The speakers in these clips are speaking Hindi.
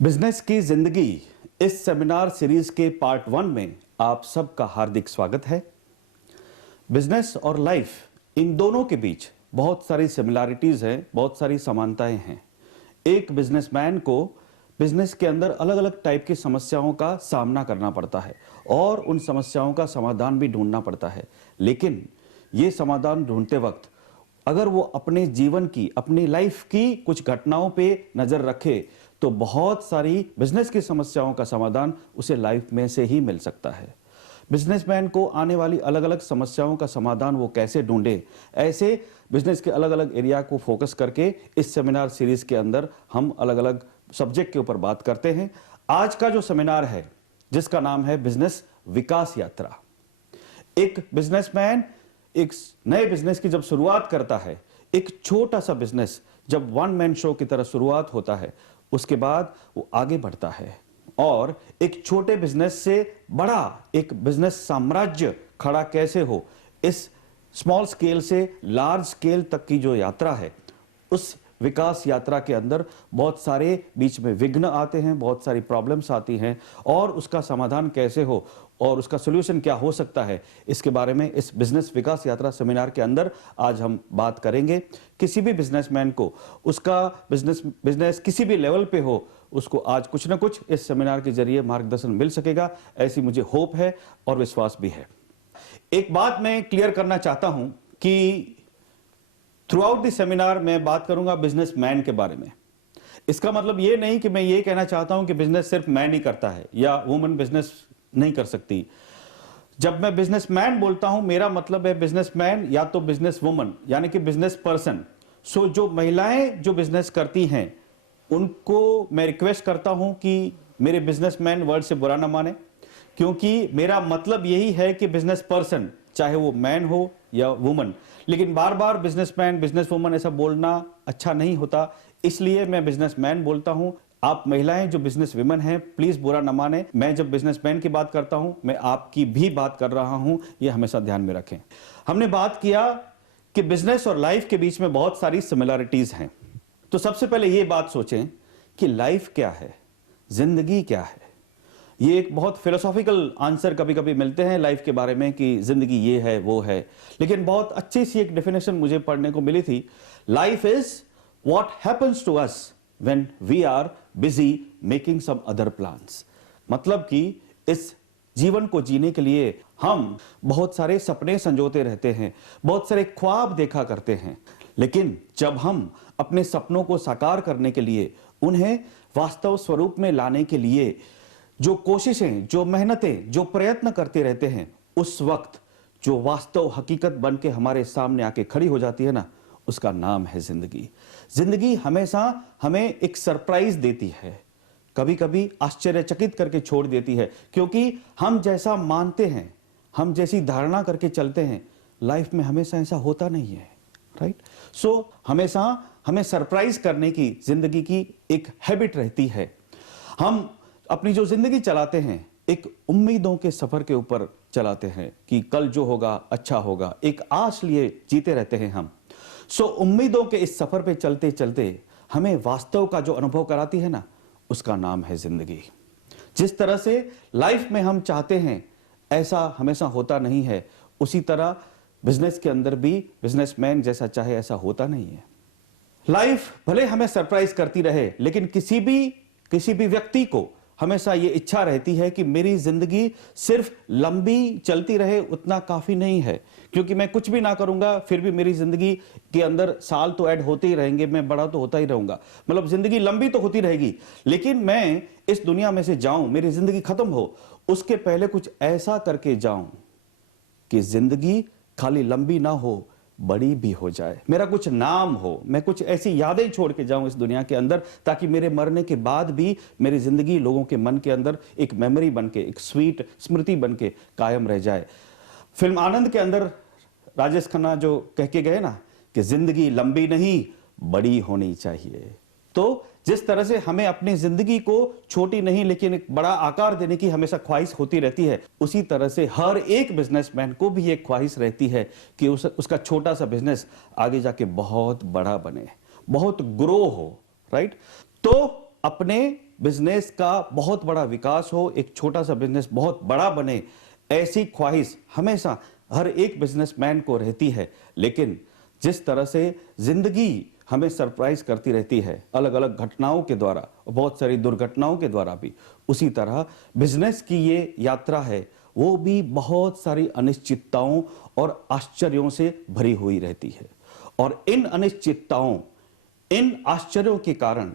बिजनेस की जिंदगी इस सेमिनार सीरीज के पार्ट 1 में आप सबका हार्दिक स्वागत है। बिजनेस और लाइफ, इन दोनों के बीच बहुत सारी सिमिलैरिटीज हैं, बहुत सारी समानताएं हैं। एक बिजनेसमैन को बिजनेस के अंदर अलग अलग टाइप की समस्याओं का सामना करना पड़ता है और उन समस्याओं का समाधान भी ढूंढना पड़ता है। लेकिन ये समाधान ढूंढते वक्त अगर वो अपने जीवन की, अपनी लाइफ की कुछ घटनाओं पे नजर रखे तो बहुत सारी बिजनेस की समस्याओं का समाधान उसे लाइफ में से ही मिल सकता है। बिजनेसमैन को आने वाली अलग अलग समस्याओं का समाधान वो कैसे ढूंढे, ऐसे बिजनेस के अलग अलग एरिया को फोकस करके इस सेमिनार सीरीज के अंदर हम अलग अलग सब्जेक्ट के ऊपर बात करते हैं। आज का जो सेमिनार है जिसका नाम है बिजनेस विकास यात्रा। एक बिजनेसमैन एक नए बिजनेस की जब शुरुआत करता है, एक छोटा सा बिजनेस जब वन मैन शो की तरह शुरुआत होता है, उसके बाद वो आगे बढ़ता है और एक छोटे बिजनेस से बड़ा एक बिजनेस साम्राज्य खड़ा कैसे हो, इस स्मॉल स्केल से लार्ज स्केल तक की जो यात्रा है, उस विकास यात्रा के अंदर बहुत सारे बीच में विघ्न आते हैं, बहुत सारी प्रॉब्लम्स आती हैं और उसका समाधान कैसे हो और उसका सॉल्यूशन क्या हो सकता है, इसके बारे में इस बिजनेस विकास यात्रा सेमिनार के अंदर आज हम बात करेंगे। किसी भी बिजनेसमैन को उसका बिजनेस किसी भी लेवल पे हो, उसको आज कुछ ना कुछ इस सेमिनार के जरिए मार्गदर्शन मिल सकेगा, ऐसी मुझे होप है और विश्वास भी है। एक बात मैं क्लियर करना चाहता हूं कि थ्रू आउट द सेमिनार मैं बात करूंगा बिजनेसमैन के बारे में। इसका मतलब ये नहीं कि मैं ये कहना चाहता हूं कि बिजनेस सिर्फ मैन ही करता है या वुमन बिजनेस नहीं कर सकती। जब मैं बिजनेसमैन बोलता हूं, मेरा मतलब है बिजनेसमैन या तो बिजनेस वुमन यानी कि बिजनेस पर्सन। सो जो महिलाएं जो बिजनेस करती हैं उनको मैं रिक्वेस्ट करता हूं कि मेरे बिजनेसमैन वर्ड से बुरा ना माने, क्योंकि मेरा मतलब यही है कि बिजनेस पर्सन, चाहे वो मैन हो या वुमन, लेकिन बार बार बिजनेसमैन बिजनेस वुमन ऐसा बोलना अच्छा नहीं होता, इसलिए मैं बिजनेसमैन बोलता हूं। आप महिलाएं जो बिजनेस विमेन हैं, प्लीज बुरा न माने। मैं जब बिजनेसमैन की बात करता हूं, मैं आपकी भी बात कर रहा हूं, यह हमेशा ध्यान में रखें। हमने बात किया कि बिजनेस और लाइफ के बीच में बहुत सारी सिमिलैरिटीज हैं। तो सबसे पहले यह बात सोचें कि लाइफ क्या है, जिंदगी क्या है। ये एक बहुत फिलोसॉफिकल आंसर कभी कभी मिलते हैं लाइफ के बारे में कि जिंदगी ये है वो है, लेकिन बहुत अच्छी सी एक डेफिनेशन मुझे पढ़ने को मिली थी। Life is what happens to us when we are busy making some other plans. मतलब कि इस जीवन को जीने के लिए हम बहुत सारे सपने संजोते रहते हैं, बहुत सारे ख्वाब देखा करते हैं, लेकिन जब हम अपने सपनों को साकार करने के लिए, उन्हें वास्तव स्वरूप में लाने के लिए जो कोशिशें, जो मेहनतें, जो प्रयत्न करते रहते हैं, उस वक्त जो वास्तव हकीकत बन के हमारे सामने आके खड़ी हो जाती है ना, उसका नाम है जिंदगी। जिंदगी हमेशा हमें एक सरप्राइज देती है, कभी कभी आश्चर्यचकित करके छोड़ देती है, क्योंकि हम जैसा मानते हैं, हम जैसी धारणा करके चलते हैं, लाइफ में हमेशा ऐसा होता नहीं है। राइट? सो हमेशा हमें सरप्राइज करने की जिंदगी की एक हैबिट रहती है। हम अपनी जो जिंदगी चलाते हैं, एक उम्मीदों के सफर के ऊपर चलाते हैं कि कल जो होगा अच्छा होगा, एक आस लिए जीते रहते हैं हम। सो उम्मीदों के इस सफर पे चलते चलते हमें वास्तव का जो अनुभव कराती है ना, उसका नाम है जिंदगी। जिस तरह से लाइफ में हम चाहते हैं ऐसा हमेशा होता नहीं है, उसी तरह बिजनेस के अंदर भी बिजनेसमैन जैसा चाहे ऐसा होता नहीं है। लाइफ भले हमें सरप्राइज करती रहे, लेकिन किसी भी व्यक्ति को हमेशा ये इच्छा रहती है कि मेरी जिंदगी सिर्फ लंबी चलती रहे, उतना काफी नहीं है, क्योंकि मैं कुछ भी ना करूंगा फिर भी मेरी जिंदगी के अंदर साल तो ऐड होते ही रहेंगे, मैं बड़ा तो होता ही रहूंगा, मतलब जिंदगी लंबी तो होती रहेगी, लेकिन मैं इस दुनिया में से जाऊं, मेरी जिंदगी खत्म हो, उसके पहले कुछ ऐसा करके जाऊं कि जिंदगी खाली लंबी ना हो, बड़ी भी हो जाए, मेरा कुछ नाम हो, मैं कुछ ऐसी यादें छोड़ के जाऊं इस दुनिया के अंदर, ताकि मेरे मरने के बाद भी मेरी जिंदगी लोगों के मन के अंदर एक मेमोरी बन के, एक स्वीट स्मृति बन के कायम रह जाए। फिल्म आनंद के अंदर राजेश खन्ना जो कह के गए ना कि जिंदगी लंबी नहीं बड़ी होनी चाहिए, तो जिस तरह से हमें अपनी जिंदगी को छोटी नहीं लेकिन एक बड़ा आकार देने की हमेशा ख्वाहिश होती रहती है, उसी तरह से हर एक बिजनेसमैन को भी एक ख्वाहिश रहती है कि उसका छोटा सा बिजनेस आगे जाके बहुत बड़ा बने, बहुत ग्रो हो, राइट। तो अपने बिजनेस का बहुत बड़ा विकास हो, एक छोटा सा बिजनेस बहुत बड़ा बने, ऐसी ख्वाहिश हमेशा हर एक बिजनेसमैन को रहती है। लेकिन जिस तरह से जिंदगी हमें सरप्राइज करती रहती है अलग अलग घटनाओं के द्वारा, बहुत सारी दुर्घटनाओं के द्वारा भी, उसी तरह बिजनेस की ये यात्रा है वो भी बहुत सारी अनिश्चितताओं और आश्चर्यों से भरी हुई रहती है। और इन अनिश्चितताओं, इन आश्चर्यों के कारण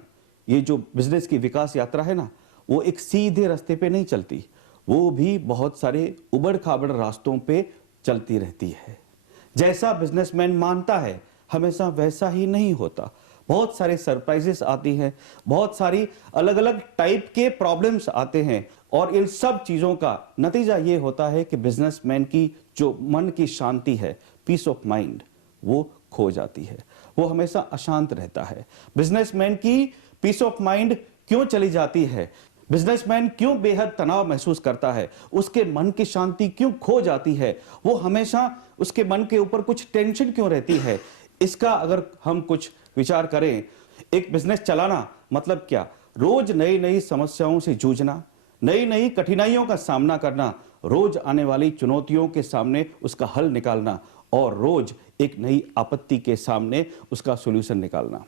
ये जो बिजनेस की विकास यात्रा है ना, वो एक सीधे रास्ते पे नहीं चलती, वो भी बहुत सारे उबड़ खाबड़ रास्तों पे चलती रहती है। जैसा बिजनेसमैन मानता है हमेशा वैसा ही नहीं होता, बहुत सारे सरप्राइजेस आती हैं, बहुत सारी अलग अलग टाइप के प्रॉब्लम्स आते हैं, और इन सब चीजों का नतीजा ये होता है कि बिजनेसमैन की जो मन की शांति है, पीस ऑफ माइंड, वो खो जाती है, वो हमेशा अशांत रहता है। बिजनेसमैन की पीस ऑफ माइंड क्यों चली जाती है, बिजनेसमैन क्यों बेहद तनाव महसूस करता है, उसके मन की शांति क्यों खो जाती है, वो हमेशा उसके मन के ऊपर कुछ टेंशन क्यों रहती है, इसका अगर हम कुछ विचार करें, एक बिजनेस चलाना मतलब क्या, रोज नई नई समस्याओं से जूझना, नई नई कठिनाइयों का सामना करना, रोज आने वाली चुनौतियों के सामने उसका हल निकालना, और रोज एक नई आपत्ति के सामने उसका सॉल्यूशन निकालना।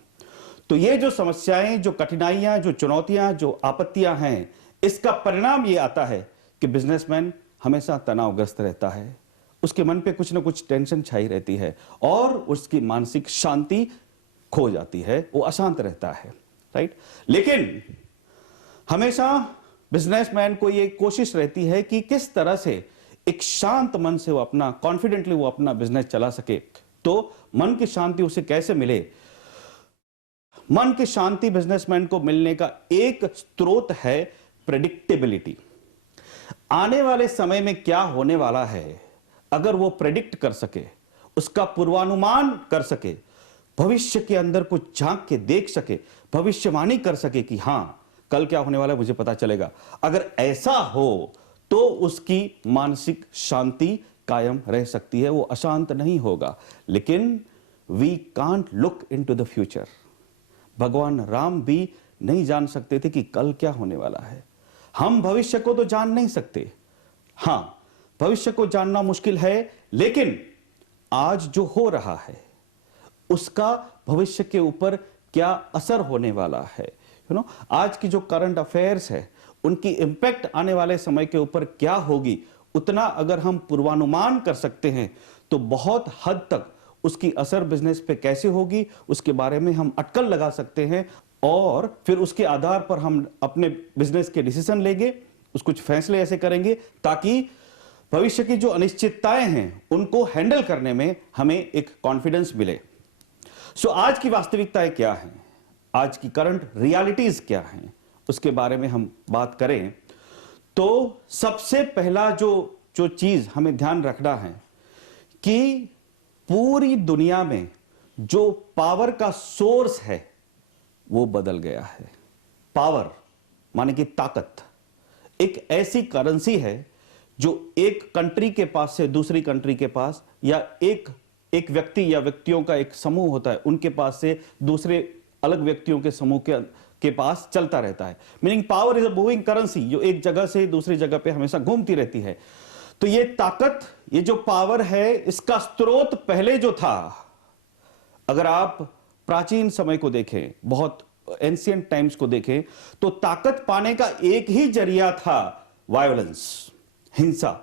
तो ये जो समस्याएं, जो कठिनाइयां, जो चुनौतियां, जो आपत्तियां हैं, इसका परिणाम ये आता है कि बिजनेसमैन हमेशा तनावग्रस्त रहता है, उसके मन पे कुछ ना कुछ टेंशन छाई रहती है, और उसकी मानसिक शांति खो जाती है, वो अशांत रहता है, राइट। लेकिन हमेशा बिजनेसमैन को ये कोशिश रहती है कि किस तरह से एक शांत मन से वो अपना कॉन्फिडेंटली वो अपना बिजनेस चला सके। तो मन की शांति उसे कैसे मिले, मन की शांति बिजनेसमैन को मिलने का एक स्रोत है प्रेडिक्टेबिलिटी। आने वाले समय में क्या होने वाला है अगर वो प्रेडिक्ट कर सके, उसका पूर्वानुमान कर सके, भविष्य के अंदर कुछ झांक के देख सके, भविष्यवाणी कर सके कि हां कल क्या होने वाला है मुझे पता चलेगा, अगर ऐसा हो तो उसकी मानसिक शांति कायम रह सकती है, वो अशांत नहीं होगा। लेकिन we can't look into the future. भगवान राम भी नहीं जान सकते थे कि कल क्या होने वाला है। हम भविष्य को तो जान नहीं सकते, हां भविष्य को जानना मुश्किल है, लेकिन आज जो हो रहा है उसका भविष्य के ऊपर क्या असर होने वाला है, आज की जो करंट अफेयर्स है उनकी इंपैक्ट आने वाले समय के ऊपर क्या होगी, उतना अगर हम पूर्वानुमान कर सकते हैं तो बहुत हद तक उसकी असर बिजनेस पे कैसे होगी उसके बारे में हम अटकल लगा सकते हैं, और फिर उसके आधार पर हम अपने बिजनेस के डिसीजन लेंगे, कुछ फैसले ऐसे करेंगे ताकि भविष्य की जो अनिश्चितताएं हैं उनको हैंडल करने में हमें एक कॉन्फिडेंस मिले। सो आज की वास्तविकताएं क्या हैं, आज की करंट रियलिटीज क्या हैं, उसके बारे में हम बात करें तो सबसे पहला जो चीज हमें ध्यान रखना है कि पूरी दुनिया में जो पावर का सोर्स है वो बदल गया है। पावर माने कि ताकत एक ऐसी करेंसी है जो एक कंट्री के पास से दूसरी कंट्री के पास, या एक व्यक्ति या व्यक्तियों का एक समूह होता है उनके पास से दूसरे अलग व्यक्तियों के समूह के पास चलता रहता है। Meaning power is a moving currency जो एक जगह से दूसरी जगह पे हमेशा घूमती रहती है। तो ये ताकत, ये जो पावर है, इसका स्रोत पहले जो था, अगर आप प्राचीन समय को देखें, बहुत एंशियंट टाइम्स को देखें, तो ताकत पाने का एक ही जरिया था, वायोलेंस, हिंसा।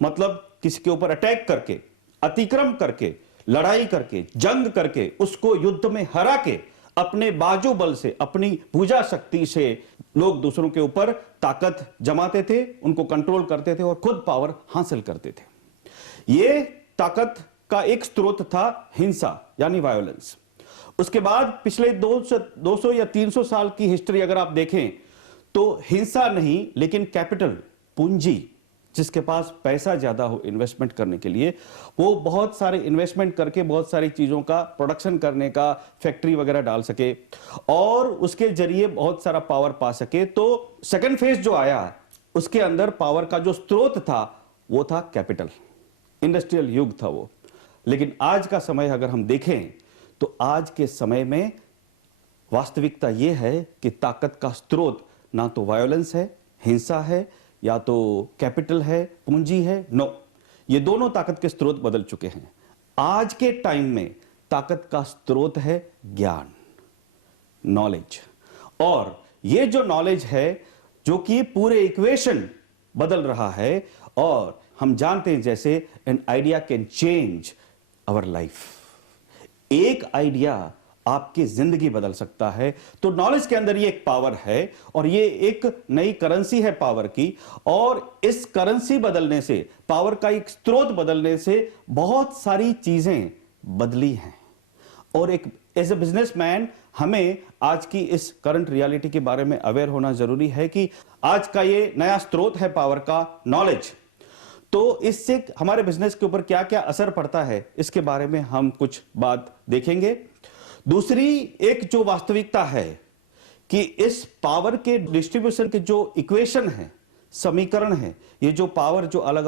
मतलब किसी के ऊपर अटैक करके, अतिक्रम करके, लड़ाई करके, जंग करके, उसको युद्ध में हरा के, अपने बाजू बल से, अपनी भुजा शक्ति से लोग दूसरों के ऊपर ताकत जमाते थे, उनको कंट्रोल करते थे और खुद पावर हासिल करते थे। ये ताकत का एक स्रोत था हिंसा यानी वायोलेंस। उसके बाद पिछले 200 या 300 साल की हिस्ट्री अगर आप देखें तो हिंसा नहीं, लेकिन कैपिटल, पूंजी, जिसके पास पैसा ज्यादा हो इन्वेस्टमेंट करने के लिए, वो बहुत सारे इन्वेस्टमेंट करके बहुत सारी चीजों का प्रोडक्शन करने का, फैक्ट्री वगैरह डाल सके और उसके जरिए बहुत सारा पावर पा सके। तो सेकंड फेज जो आया, उसके अंदर पावर का जो स्रोत था वो था कैपिटल, इंडस्ट्रियल युग था वो। लेकिन आज का समय अगर हम देखें तो आज के समय में वास्तविकता यह है कि ताकत का स्रोत ना तो वायोलेंस है, हिंसा है, या तो कैपिटल है, पूंजी है। नो, ये दोनों ताकत के स्रोत बदल चुके हैं। आज के टाइम में ताकत का स्रोत है ज्ञान, नॉलेज। और ये जो नॉलेज है, जो कि पूरे इक्वेशन बदल रहा है, और हम जानते हैं जैसे an idea can change our life. एक आइडिया आपकी जिंदगी बदल सकता है। तो नॉलेज के अंदर ये एक पावर है और ये एक नई करेंसी है पावर की। और इस करेंसी बदलने से, पावर का एक स्रोत बदलने से बहुत सारी चीजें बदली हैं। और एक एज ए बिजनेसमैन हमें आज की इस करंट रियलिटी के बारे में अवेयर होना जरूरी है कि आज का ये नया स्रोत है पावर का, नॉलेज, तो इससे हमारे बिजनेस के ऊपर क्या क्या असर पड़ता है, इसके बारे में हम कुछ बात देखेंगे। दूसरी एक जो वास्तविकता है कि इस पावर के डिस्ट्रीब्यूशन के जो इक्वेशन है, समीकरण है, ये जो पावर जो अलग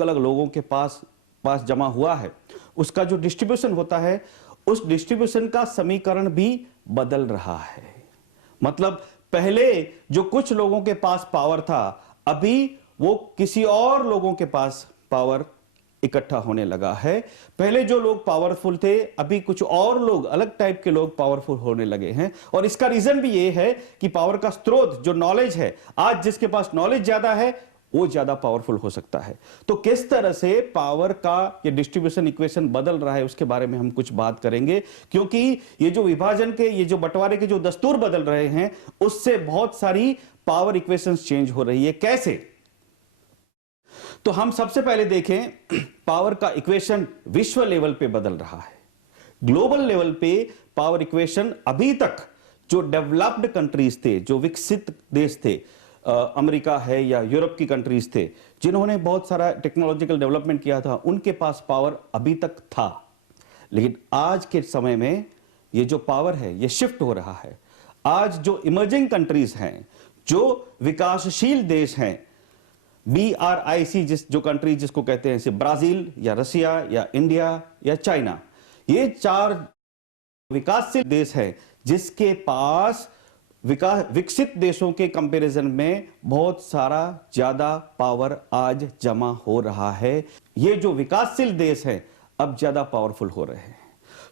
अलग लोगों के पास जमा हुआ है, उसका जो डिस्ट्रीब्यूशन होता है, उस डिस्ट्रीब्यूशन का समीकरण भी बदल रहा है। मतलब पहले जो कुछ लोगों के पास पावर था, अभी वो किसी और लोगों के पास पावर इकट्ठा होने लगा है। पहले जो लोग पावरफुल थे, अभी कुछ और लोग, अलग टाइप के लोग पावरफुल होने लगे हैं। और इसका रीजन भी ये है कि पावर का स्रोत जो नॉलेज है, आज जिसके पास नॉलेज ज्यादा है वो ज्यादा पावरफुल हो सकता है। तो किस तरह से पावर का ये डिस्ट्रीब्यूशन इक्वेशन बदल रहा है, उसके बारे में हम कुछ बात करेंगे। क्योंकि ये जो विभाजन के, ये जो बंटवारे के जो दस्तूर बदल रहे हैं, उससे बहुत सारी पावर इक्वेशंस चेंज हो रही है। कैसे? तो हम सबसे पहले देखें, पावर का इक्वेशन विश्व लेवल पे बदल रहा है। ग्लोबल लेवल पे पावर इक्वेशन अभी तक जो डेवलप्ड कंट्रीज थे, जो विकसित देश थे, अमेरिका है या यूरोप की कंट्रीज थे, जिन्होंने बहुत सारा टेक्नोलॉजिकल डेवलपमेंट किया था, उनके पास पावर अभी तक था। लेकिन आज के समय में ये जो पावर है ये शिफ्ट हो रहा है। आज जो इमर्जिंग कंट्रीज हैं, जो विकासशील देश हैं, BRIC जो कंट्री जिसको कहते हैं, जैसे ब्राजील या रसिया या इंडिया या चाइना, ये 4 विकासशील देश हैं जिसके पास विकसित देशों के कंपैरिजन में बहुत सारा ज्यादा पावर आज जमा हो रहा है। ये जो विकासशील देश हैं अब ज्यादा पावरफुल हो रहे हैं।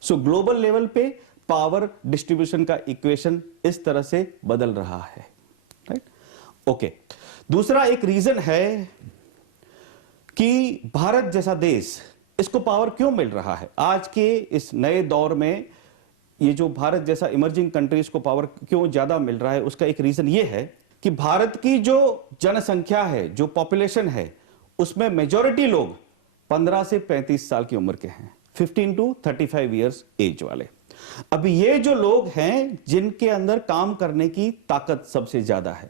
सो ग्लोबल लेवल पे पावर डिस्ट्रीब्यूशन का इक्वेशन इस तरह से बदल रहा है। Right, okay. दूसरा एक रीजन है कि भारत जैसा देश, इसको पावर क्यों मिल रहा है आज के इस नए दौर में। ये जो भारत जैसा इमर्जिंग कंट्रीज को पावर क्यों ज्यादा मिल रहा है, उसका एक रीजन ये है कि भारत की जो जनसंख्या है, जो पॉपुलेशन है, उसमें मेजॉरिटी लोग 15 से 35 साल की उम्र के हैं, 15 टू 35 इयर्स एज वाले। अब ये जो लोग हैं जिनके अंदर काम करने की ताकत सबसे ज्यादा है,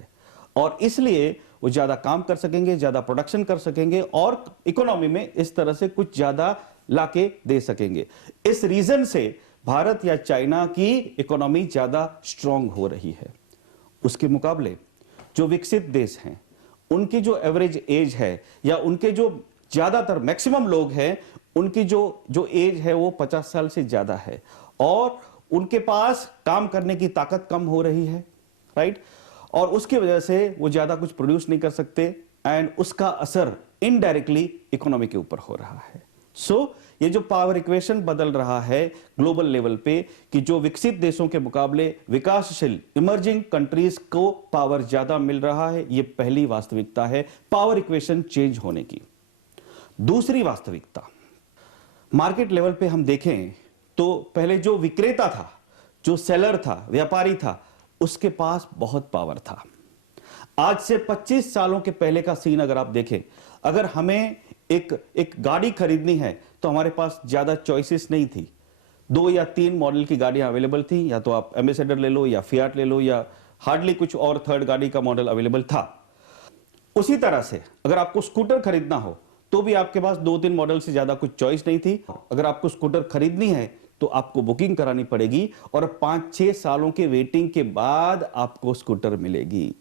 और इसलिए वो ज्यादा काम कर सकेंगे, ज्यादा प्रोडक्शन कर सकेंगे और इकोनॉमी में इस तरह से कुछ ज्यादा लाके दे सकेंगे। इस रीजन से भारत या चाइना की इकोनॉमी ज्यादा स्ट्रांग हो रही है। उसके मुकाबले जो विकसित देश हैं, उनकी जो एवरेज एज है या उनके जो ज्यादातर मैक्सिमम लोग हैं, उनकी जो एज है वो 50 साल से ज्यादा है और उनके पास काम करने की ताकत कम हो रही है। राइट, और उसकी वजह से वो ज्यादा कुछ प्रोड्यूस नहीं कर सकते एंड उसका असर इनडायरेक्टली इकोनॉमी के ऊपर हो रहा है। सो ये जो पावर इक्वेशन बदल रहा है ग्लोबल लेवल पे कि जो विकसित देशों के मुकाबले विकासशील इमर्जिंग कंट्रीज को पावर ज्यादा मिल रहा है, ये पहली वास्तविकता है पावर इक्वेशन चेंज होने की। दूसरी वास्तविकता, मार्केट लेवल पे हम देखें तो पहले जो विक्रेता था, जो सेलर था, व्यापारी था, उसके पास बहुत पावर था। आज से 25 सालों के पहले का सीन अगर आप देखें, अगर हमें एक गाड़ी खरीदनी है तो हमारे पास ज्यादा चॉइसेस नहीं थी। 2 या 3 मॉडल की गाड़ियां अवेलेबल थी, या तो आप एम्बेसडर ले लो या फियाट ले लो, या हार्डली कुछ और थर्ड गाड़ी का मॉडल अवेलेबल था। उसी तरह से अगर आपको स्कूटर खरीदना हो तो भी आपके पास 2-3 मॉडल से ज्यादा कुछ चॉइस नहीं थी। अगर आपको स्कूटर खरीदनी है तो आपको बुकिंग करानी पड़ेगी और 5-6 सालों के वेटिंग के बाद आपको स्कूटर मिलेगी।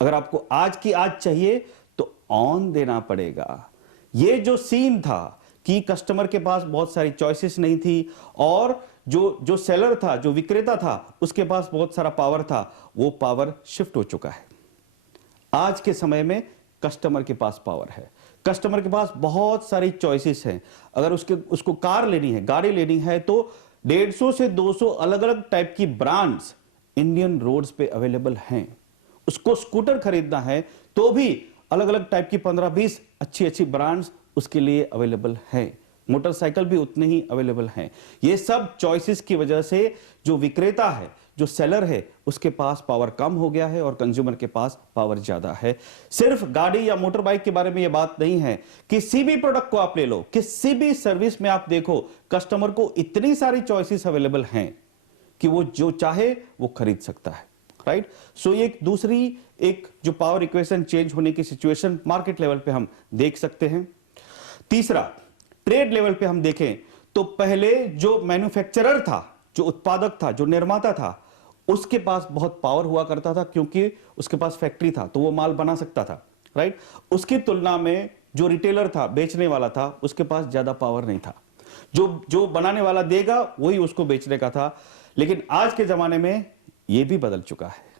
अगर आपको आज की आज चाहिए तो ऑन देना पड़ेगा। ये जो सीन था कि कस्टमर के पास बहुत सारी चॉइसेस नहीं थी और जो सेलर था, जो विक्रेता था, उसके पास बहुत सारा पावर था, वो पावर शिफ्ट हो चुका है। आज के समय में कस्टमर के पास पावर है, कस्टमर के पास बहुत सारी चॉइसेस हैं। अगर उसको कार लेनी है, गाड़ी लेनी है तो 150 से 200 अलग अलग टाइप की ब्रांड्स इंडियन रोड्स पे अवेलेबल हैं। उसको स्कूटर खरीदना है तो भी अलग अलग टाइप की 15-20 अच्छी अच्छी ब्रांड्स उसके लिए अवेलेबल हैं। मोटरसाइकिल भी उतने ही अवेलेबल हैं। ये सब चॉइसेस की वजह से जो विक्रेता है, जो सेलर है, उसके पास पावर कम हो गया है और कंज्यूमर के पास पावर ज्यादा है। सिर्फ गाड़ी या मोटर बाइक के बारे में यह बात नहीं है, किसी भी प्रोडक्ट को आप ले लो, किसी भी सर्विस में आप देखो, कस्टमर को इतनी सारी चॉइसेस अवेलेबल हैं कि वो जो चाहे वो खरीद सकता है। राइट? सो ये एक दूसरी जो पावर इक्वेशन चेंज होने की सिचुएशन मार्केट लेवल पे हम देख सकते हैं। तीसरा, ट्रेड लेवल पे हम देखें तो पहले जो मैन्युफैक्चरर था, जो उत्पादक था, जो निर्माता था, उसके पास बहुत पावर हुआ करता था क्योंकि उसके पास फैक्ट्री था तो वो माल बना सकता था। राइट? उसकी तुलना में जो रिटेलर था, बेचने वाला था, उसके पास ज्यादा पावर नहीं था। जो बनाने वाला देगा वही उसको बेचने का था। लेकिन आज के जमाने में यह भी बदल चुका है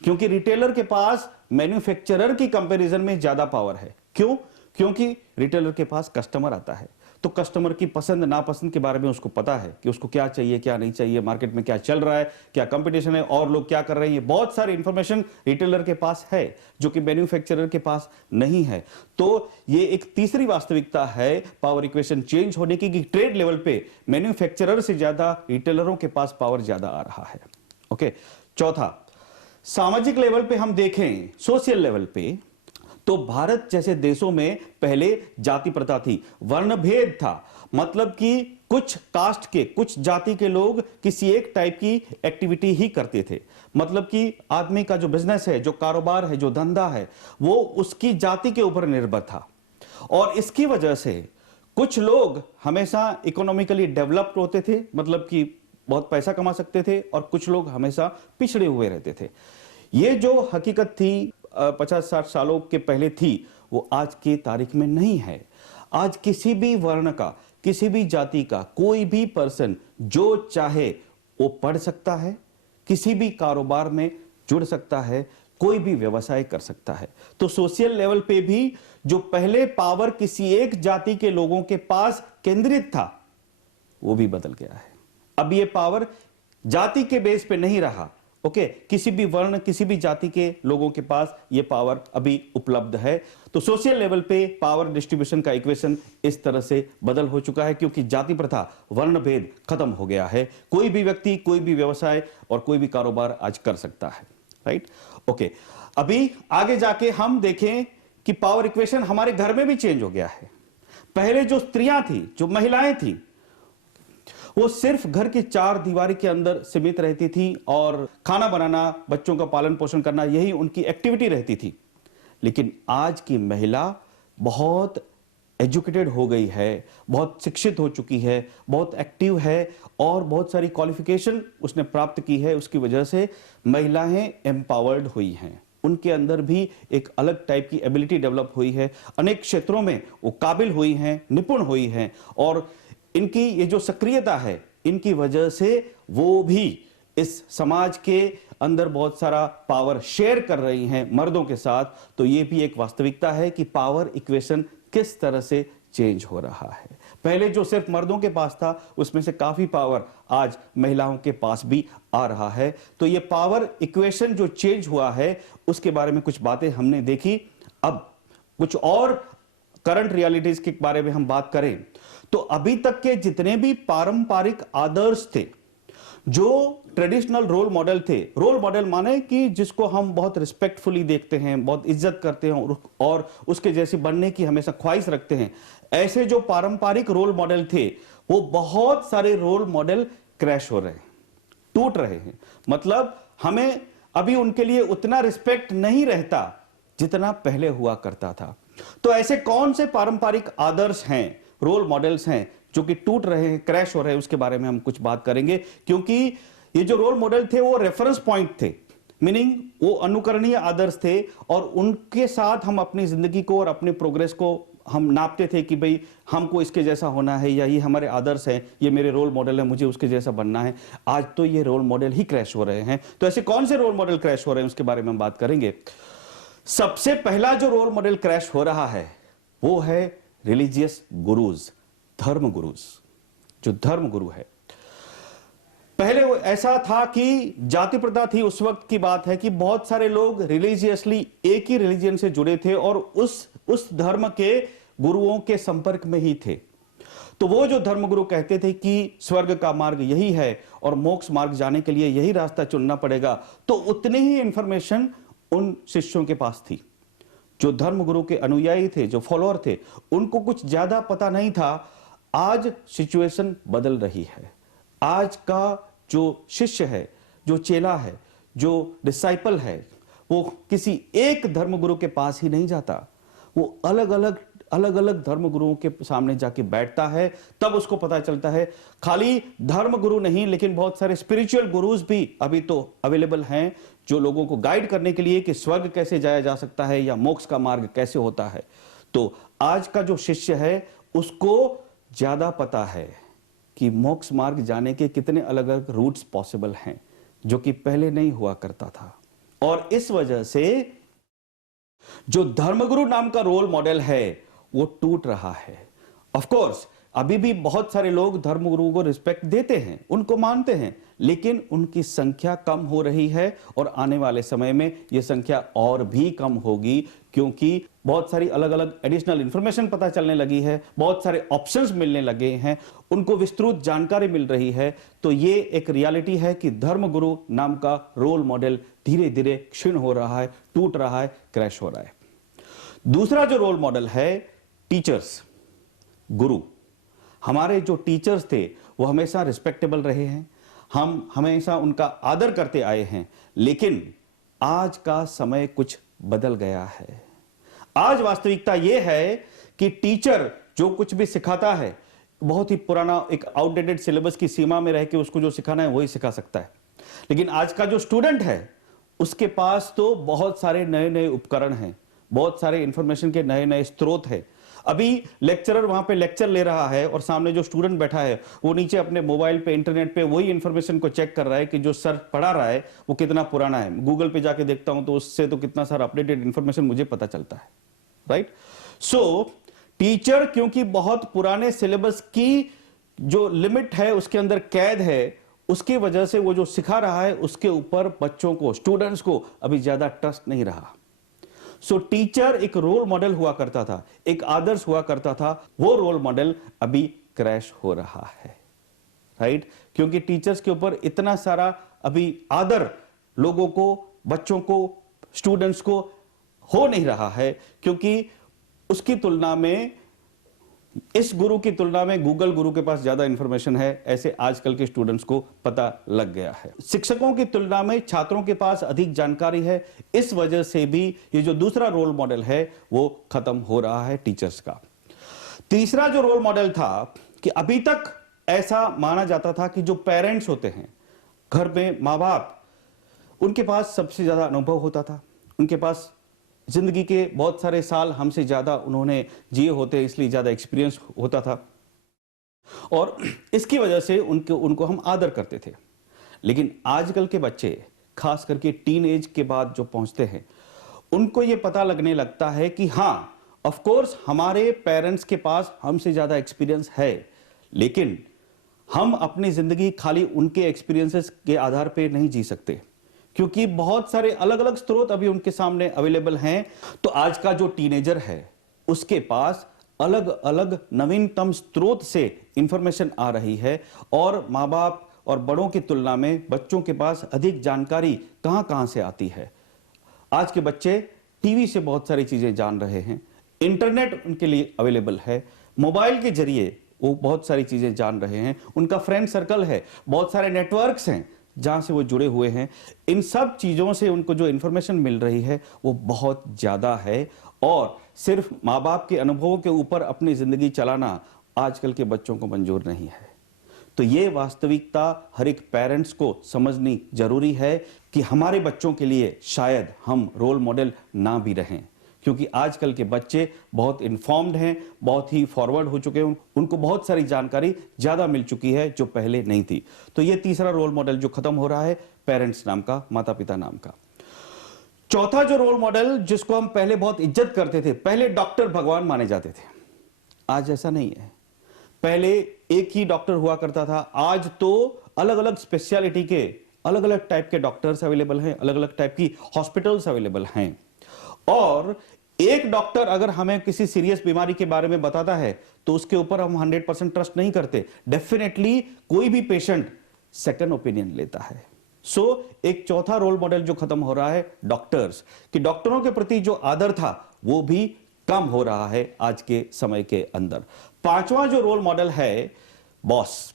क्योंकि रिटेलर के पास मैन्युफैक्चरर की कंपैरिजन में ज्यादा पावर है। क्यों? क्योंकि रिटेलर के पास कस्टमर आता है तो कस्टमर की पसंद नापसंद के बारे में उसको पता है कि उसको क्या चाहिए, क्या नहीं चाहिए, मार्केट में क्या चल रहा है, क्या कंपटीशन है और लोग क्या कर रहे हैं। ये बहुत सारी इंफॉर्मेशन रिटेलर के पास है जो कि मैन्युफैक्चरर के पास नहीं है। तो ये एक तीसरी वास्तविकता है पावर इक्वेशन चेंज होने की कि ट्रेड लेवल पे मैन्युफैक्चरर से ज्यादा रिटेलरों के पास पावर ज्यादा आ रहा है। ओके। चौथा, सामाजिक लेवल पे हम देखें, सोशल लेवल पे, तो भारत जैसे देशों में पहले जाति प्रथा थी, वर्ण भेद था। मतलब कि कुछ कास्ट के, कुछ जाति के लोग किसी एक टाइप की एक्टिविटी ही करते थे। मतलब कि आदमी का जो बिजनेस है, जो कारोबार है, जो धंधा है, वो उसकी जाति के ऊपर निर्भर था। और इसकी वजह से कुछ लोग हमेशा इकोनॉमिकली डेवलप्ड होते थे, मतलब कि बहुत पैसा कमा सकते थे, और कुछ लोग हमेशा पिछड़े हुए रहते थे। ये जो हकीकत थी 50-60 सालों के पहले थी, वो आज की तारीख में नहीं है। आज किसी भी वर्ण का, किसी भी जाति का कोई भी पर्सन जो चाहे वो पढ़ सकता है, किसी भी कारोबार में जुड़ सकता है, कोई भी व्यवसाय कर सकता है। तो सोशल लेवल पे भी जो पहले पावर किसी एक जाति के लोगों के पास केंद्रित था, वो भी बदल गया है। अब ये पावर जाति के बेस पे नहीं रहा। ओके, किसी भी वर्ण, किसी भी जाति के लोगों के पास ये पावर अभी उपलब्ध है। तो सोशल लेवल पे पावर डिस्ट्रीब्यूशन का इक्वेशन इस तरह से बदल हो चुका है क्योंकि जाति प्रथा, वर्ण भेद खत्म हो गया है। कोई भी व्यक्ति, कोई भी व्यवसाय और कोई भी कारोबार आज कर सकता है। राइट? ओके, अभी आगे जाके हम देखें कि पावर इक्वेशन हमारे घर में भी चेंज हो गया है। पहले जो स्त्रियां थी, जो महिलाएं थी, वो सिर्फ घर की 4 दीवारी के अंदर सीमित रहती थी और खाना बनाना, बच्चों का पालन पोषण करना, यही उनकी एक्टिविटी रहती थी। लेकिन आज की महिला बहुत एजुकेटेड हो गई है, बहुत शिक्षित हो चुकी है, बहुत एक्टिव है और बहुत सारी क्वालिफिकेशन उसने प्राप्त की है। उसकी वजह से महिलाएं एम्पावर्ड हुई हैं, उनके अंदर भी एक अलग टाइप की एबिलिटी डेवलप हुई है। अनेक क्षेत्रों में वो काबिल हुई हैं, निपुण हुई हैं और इनकी ये जो सक्रियता है, इनकी वजह से वो भी इस समाज के अंदर बहुत सारा पावर शेयर कर रही हैं मर्दों के साथ। तो ये भी एक वास्तविकता है कि पावर इक्वेशन किस तरह से चेंज हो रहा है। पहले जो सिर्फ मर्दों के पास था, उसमें से काफी पावर आज महिलाओं के पास भी आ रहा है। तो ये पावर इक्वेशन जो चेंज हुआ है, उसके बारे में कुछ बातें हमने देखी। अब कुछ और करंट रियलिटीज के बारे में हम बात करें तो अभी तक के जितने भी पारंपरिक आदर्श थे, जो ट्रेडिशनल रोल मॉडल थे, रोल मॉडल माने कि जिसको हम बहुत रिस्पेक्टफुली देखते हैं, बहुत इज्जत करते हैं और उसके जैसे बनने की हमेशा ख्वाहिश रखते हैं, ऐसे जो पारंपरिक रोल मॉडल थे, वो बहुत सारे रोल मॉडल क्रैश हो रहे हैं, टूट रहे हैं। मतलब हमें अभी उनके लिए उतना रिस्पेक्ट नहीं रहता जितना पहले हुआ करता था। तो ऐसे कौन से पारंपरिक आदर्श हैं, रोल मॉडल्स हैं जो कि टूट रहे हैं, क्रैश हो रहे हैं, उसके बारे में हम कुछ बात करेंगे। क्योंकि ये जो रोल मॉडल थे वो रेफरेंस पॉइंट थे, मीनिंग वो अनुकरणीय आदर्श थे, और उनके साथ हम अपनी जिंदगी को और अपने प्रोग्रेस को हम नापते थे कि भाई हमको इसके जैसा होना है, या ये हमारे आदर्श हैं, ये मेरे रोल मॉडल है, मुझे उसके जैसा बनना है। आज तो ये रोल मॉडल ही क्रैश हो रहे हैं। तो ऐसे कौन से रोल मॉडल क्रैश हो रहे हैं उसके बारे में हम बात करेंगे। सबसे पहला जो रोल मॉडल क्रैश हो रहा है वो है रिलीजियस गुरुज, धर्म गुरुज। जो धर्म गुरु है, पहले वो ऐसा था कि जाति प्रथा थी, उस वक्त की बात है कि बहुत सारे लोग रिलीजियसली एक ही रिलीजन से जुड़े थे और उस धर्म के गुरुओं के संपर्क में ही थे। तो वो जो धर्मगुरु कहते थे कि स्वर्ग का मार्ग यही है और मोक्ष मार्ग जाने के लिए यही रास्ता चुनना पड़ेगा, तो उतनी ही इंफॉर्मेशन उन शिष्यों के पास थी। जो धर्मगुरु के अनुयायी थे, जो फॉलोअर थे, उनको कुछ ज्यादा पता नहीं था। आज सिचुएशन बदल रही है। आज का जो शिष्य है, जो चेला है, जो डिसाइपल है, वो किसी एक धर्मगुरु के पास ही नहीं जाता, वो अलग अलग धर्मगुरुओं के सामने जाके बैठता है। तब उसको पता चलता है खाली धर्मगुरु नहीं, लेकिन बहुत सारे स्पिरिचुअल गुरुज भी अभी तो अवेलेबल हैं, जो लोगों को गाइड करने के लिए कि स्वर्ग कैसे जाया जा सकता है या मोक्ष का मार्ग कैसे होता है। तो आज का जो शिष्य है उसको ज्यादा पता है कि मोक्ष मार्ग जाने के कितने अलग अलग रूट्स पॉसिबल हैं, जो कि पहले नहीं हुआ करता था। और इस वजह से जो धर्मगुरु नाम का रोल मॉडल है वो टूट रहा है। ऑफ कोर्स अभी भी बहुत सारे लोग धर्मगुरु को रिस्पेक्ट देते हैं, उनको मानते हैं, लेकिन उनकी संख्या कम हो रही है और आने वाले समय में यह संख्या और भी कम होगी, क्योंकि बहुत सारी अलग अलग एडिशनल इंफॉर्मेशन पता चलने लगी है, बहुत सारे ऑप्शंस मिलने लगे हैं, उनको विस्तृत जानकारी मिल रही है। तो ये एक रियलिटी है कि धर्मगुरु नाम का रोल मॉडल धीरे धीरे क्षीण हो रहा है, टूट रहा है, क्रैश हो रहा है। दूसरा जो रोल मॉडल है, टीचर्स, गुरु। हमारे जो टीचर्स थे वो हमेशा रिस्पेक्टेबल रहे हैं, हम हमेशा उनका आदर करते आए हैं, लेकिन आज का समय कुछ बदल गया है। आज वास्तविकता यह है कि टीचर जो कुछ भी सिखाता है, बहुत ही पुराना एक आउटडेटेड सिलेबस की सीमा में रह के उसको जो सिखाना है वही सिखा सकता है। लेकिन आज का जो स्टूडेंट है उसके पास तो बहुत सारे नए नए उपकरण हैं, बहुत सारे इंफॉर्मेशन के नए नए स्रोत हैं। अभी लेक्चरर वहां पे लेक्चर ले रहा है और सामने जो स्टूडेंट बैठा है वो नीचे अपने मोबाइल पे, इंटरनेट पे वही इंफॉर्मेशन को चेक कर रहा है कि जो सर पढ़ा रहा है वो कितना पुराना है। गूगल पे जाके देखता हूं तो उससे तो कितना सारा अपडेटेड इंफॉर्मेशन मुझे पता चलता है, राइट। सो टीचर क्योंकि बहुत पुराने सिलेबस की जो लिमिट है उसके अंदर कैद है, उसकी वजह से वो जो सिखा रहा है उसके ऊपर बच्चों को, स्टूडेंट्स को अभी ज्यादा ट्रस्ट नहीं रहा। सो टीचर एक रोल मॉडल हुआ करता था, एक आदर्श हुआ करता था, वो रोल मॉडल अभी क्रैश हो रहा है, राइट। क्योंकि टीचर्स के ऊपर इतना सारा अभी आदर लोगों को, बच्चों को, स्टूडेंट्स को हो नहीं रहा है, क्योंकि उसकी तुलना में, इस गुरु की तुलना में गूगल गुरु के पास ज्यादा इंफॉर्मेशन है, ऐसे आजकल के स्टूडेंट्स को पता लग गया है। शिक्षकों की तुलना में छात्रों के पास अधिक जानकारी है, इस वजह से भी ये जो दूसरा रोल मॉडल है वो खत्म हो रहा है टीचर्स का। तीसरा जो रोल मॉडल था कि अभी तक ऐसा माना जाता था कि जो पेरेंट्स होते हैं घर में, माँ बाप, उनके पास सबसे ज्यादा अनुभव होता था, उनके पास जिंदगी के बहुत सारे साल हमसे ज्यादा उन्होंने जिए होते, इसलिए ज्यादा एक्सपीरियंस होता था और इसकी वजह से उनको हम आदर करते थे। लेकिन आजकल के बच्चे, खास करके टीन एज के बाद जो पहुंचते हैं, उनको ये पता लगने लगता है कि हाँ, ऑफ कोर्स हमारे पेरेंट्स के पास हमसे ज्यादा एक्सपीरियंस है, लेकिन हम अपनी जिंदगी खाली उनके एक्सपीरियंसेस के आधार पे नहीं जी सकते, क्योंकि बहुत सारे अलग अलग स्रोत अभी उनके सामने अवेलेबल हैं। तो आज का जो टीनेजर है उसके पास अलग अलग नवीनतम स्रोत से इंफॉर्मेशन आ रही है, और माँ बाप और बड़ों की तुलना में बच्चों के पास अधिक जानकारी कहां कहां से आती है। आज के बच्चे टीवी से बहुत सारी चीजें जान रहे हैं, इंटरनेट उनके लिए अवेलेबल है, मोबाइल के जरिए वो बहुत सारी चीजें जान रहे हैं, उनका फ्रेंड सर्कल है, बहुत सारे नेटवर्क्स हैं जहां से वो जुड़े हुए हैं। इन सब चीजों से उनको जो इंफॉर्मेशन मिल रही है वो बहुत ज्यादा है, और सिर्फ माँ बाप के अनुभवों के ऊपर अपनी जिंदगी चलाना आजकल के बच्चों को मंजूर नहीं है। तो ये वास्तविकता हर एक पेरेंट्स को समझनी जरूरी है कि हमारे बच्चों के लिए शायद हम रोल मॉडल ना भी रहें, क्योंकि आजकल के बच्चे बहुत इन्फॉर्म्ड हैं, बहुत ही फॉरवर्ड हो चुके हैं, उनको बहुत सारी जानकारी ज्यादा मिल चुकी है जो पहले नहीं थी। तो ये तीसरा रोल मॉडल जो खत्म हो रहा है पेरेंट्स नाम का, माता पिता नाम का। चौथा जो रोल मॉडल जिसको हम पहले बहुत इज्जत करते थे, पहले डॉक्टर भगवान माने जाते थे, आज ऐसा नहीं है। पहले एक ही डॉक्टर हुआ करता था, आज तो अलग अलग स्पेशलिटी के अलग अलग टाइप के डॉक्टर्स अवेलेबल हैं, अलग अलग टाइप की हॉस्पिटल्स अवेलेबल हैं। और एक डॉक्टर अगर हमें किसी सीरियस बीमारी के बारे में बताता है तो उसके ऊपर हम 100% ट्रस्ट नहीं करते। डेफिनेटली कोई भी पेशेंट सेकंड ओपिनियन लेता है। एक चौथा रोल मॉडल जो खत्म हो रहा है डॉक्टर्स, कि डॉक्टरों के प्रति जो आदर था वो भी कम हो रहा है आज के समय के अंदर। पांचवा जो रोल मॉडल है बॉस।